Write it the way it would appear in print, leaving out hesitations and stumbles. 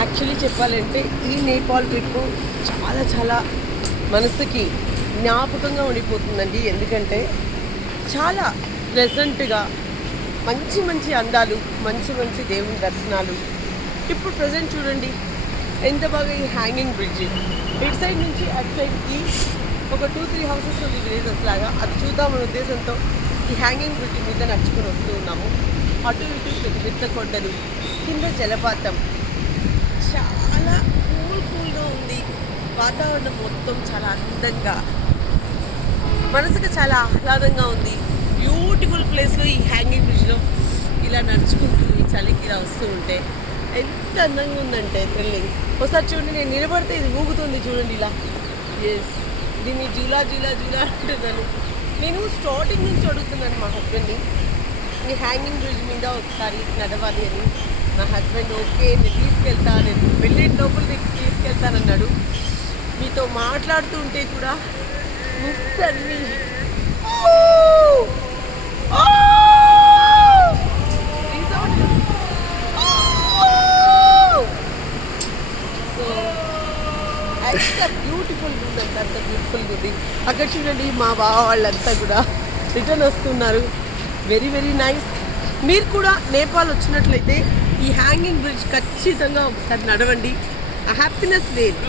Actually చెప్పాలంటే ఈ Nepal trip చాలా చాలా మనసుకి జ్ఞాపకంగా ఉండిపోతుందండి. ఎందుకంటే చాలా ప్లెజెంట్గా మంచి మంచి అందాలు, మంచి మంచి దేవుని దర్శనాలు. ఇప్పుడు ప్రజెంట్ చూడండి ఎంత బాగా ఈ హ్యాంగింగ్ బ్రిడ్జ్ ఇటు సైడ్ నుంచి అటు సైడ్కి ఒక 2-3 హౌసెస్ ఉంది విలేజెస్ లాగా. అది చూద్దామనే ఉద్దేశంతో ఈ హ్యాంగింగ్ బ్రిడ్జ్ మీద నడుచుకొని వస్తూ ఉన్నాము. అటు ఇటు పెద్ద పెద్ద కొండలు, కింద జలపాతం, చాలా కూల్గా ఉంది. వాతావరణం మొత్తం చాలా అందంగా, మనసుకు చాలా ఆహ్లాదంగా ఉంది. బ్యూటిఫుల్ ప్లేస్లో ఈ హ్యాంగింగ్ బ్రిడ్జ్లో ఇలా నడుచుకుంటూ ఈ చలికి ఇలా వస్తూ ఉంటే ఎంత అందంగా ఉందంటే థ్రిల్లింగ్. ఒకసారి చూడండి, నేను నిలబడితే ఇది ఊగుతుంది చూడండి ఇలా. ఎస్, దీన్ని జూలా జూలా జూలా అంటున్నాను. నేను స్టార్టింగ్ నుంచి అడుగుతున్నాను మా హస్బెండ్ని, ఈ హ్యాంగింగ్ బ్రిడ్జ్ మీద ఒకసారి నడవాలి అని. నా హస్బెండ్ ఓకే నేను తీసుకెళ్తా, నేను వెళ్ళే లోపల తీసుకెళ్తానన్నాడు. మీతో మాట్లాడుతూ ఉంటే కూడా ముక్కల్ని సో ఎంత బ్యూటిఫుల్గా ఉందంటే అంత బ్యూటిఫుల్గా ఉంది. అక్కడ చూడండి మా బావ వాళ్ళంతా కూడా రిటర్న్ వస్తున్నారు. Very very nice. మీరు కూడా నేపాల్ వచ్చినట్లయితే ఈ హ్యాంగింగ్ బ్రిడ్జ్ ఖచ్చితంగా ఒకసారి నడవండి. ఆ హ్యాపీనెస్ వేరు.